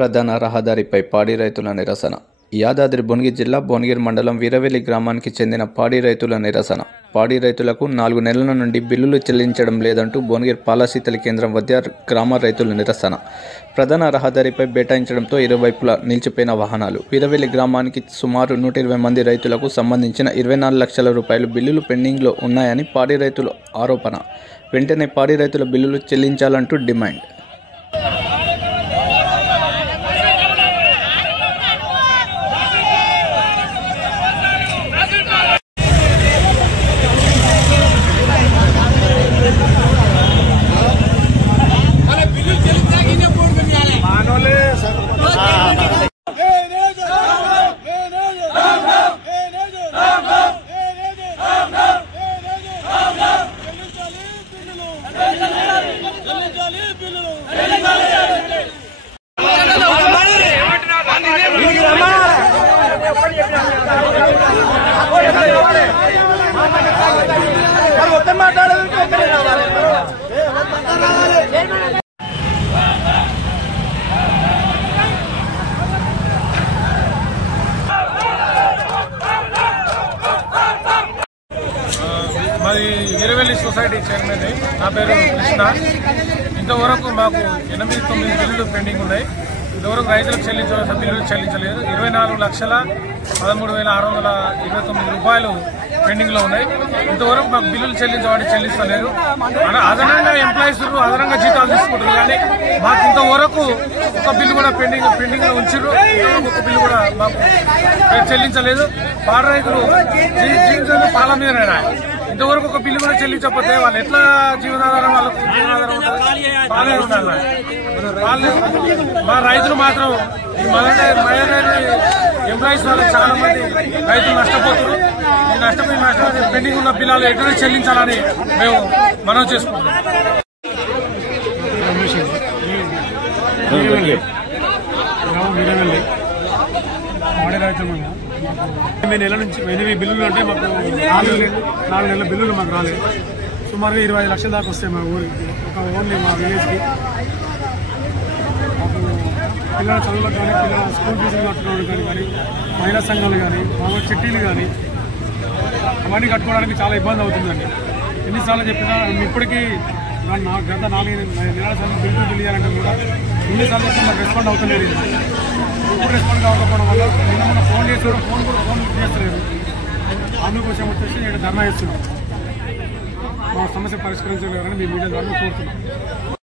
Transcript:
ప్రధాన రహదారిపై పాడి రైతుల నిరసన. యాదాద్రి భువనగిరి జిల్లా భువనగిరి మండలం వీరవెల్లి గ్రామానికి చెందిన పాడి రైతుల నిరసన. పాడి రైతులకు 4 నెలల నుండి బిల్లులు చెల్లించడం లేదంటూ భువనగిరి పాలశీతల కేంద్రం వద్ద గ్రామ రైతుల నిరసన. ప్రధాన రహదారిపై బైఠాయించడంతో ఇరువైపులా నిలిచిపోయిన వాహనాలు. వీరవెల్లి గ్రామానికి సుమారు 120 మంది రైతులకు సంబంధించిన 24 లక్షల రూపాయలు బిల్లులు పెండింగ్లో ఉన్నాయని పాడి రైతుల ఆరోపణ. వెంటనే పాడి రైతుల బిల్లులు చెల్లించాలంటూ డిమాండ్. మాది వీరవెల్లి సొసైటీ చైర్మన్. నా పేరు కృష్ణ. ఇంతవరకు మాకు 8-9 బిల్లులు పెండింగ్ ఉన్నాయి. ఇంతవరకు రైతులకు చెల్లించాల్సిన బిల్లులు చెల్లించలేదు. 24,13,629 రూపాయలు పెండింగ్లో ఉన్నాయి. ఇంతవరకు మాకు బిల్లులు చెల్లించలేదు. అదనంగా ఎంప్లాయీస్ అదనంగా జీతాలు తీసుకుంటారు, కానీ మాకు ఇంతవరకు ఒక బిల్లు కూడా పెండింగ్లో ఉంచారు. ఒక బిల్లు కూడా మాకు చెల్లించలేదు. పాడి రైతులు జీవించడం పాల మీద. ఇంతవరకు ఒక బిల్లు కూడా చెల్లించకపోతే వాళ్ళు ఎట్లా జీవనాధారం, వాళ్ళకు జీవనాధారం పాలే ఉండాలి. మా రైతులు మాత్రం ఈ ఎంప్లాయీస్ వాళ్ళు చాలా మంది రైతులు నష్టపోతున్నారు. ఈ నష్టపోయిన పెండింగ్ ఉన్న బిల్లులు ఎట్లా చెల్లించాలని మేము మనవి చేసుకుంటాం. పాడి రైతులు 8 నెలల నుంచి 8 బిల్లులు అంటే మాకు 4 నెలల బిల్లులు మాకు రాలేదు. సుమారుగా 25 లక్షల దాకా వస్తాయి మా ఊరికి, ఓన్లీ మా విలేజ్కి. మాకు పిల్లల చదువులకు కానీ, పిల్లల స్కూల్ ఫీజులు కట్టుకోవడానికి కానీ, మహిళా సంఘాలు కానీ, మామూలు చిట్టీలు కానీ అవన్నీ కట్టుకోవడానికి చాలా ఇబ్బంది అవుతుందండి. ఎన్నిసార్లు చెప్పినా ఇప్పటికీ గత 4 నెలల సార్లు బిల్లు తెలియాలంటే కూడా ఎన్నిసార్లు చెప్పినా మాకు రెస్పాండ్ అవుతలేదు. ఇప్పుడు రెస్పాండ్ కాకపోవడం వల్ల నిన్న ఫోన్ చేసాడు, ఫోన్ లిఫ్ట్ చేస్తలేదు. అందుకోసం వచ్చేసి నేను ధర్నా చేస్తున్నాం. మా సమస్య పరిష్కరించగలరని మీ మీడియా ద్వారా కోరుతున్నాం.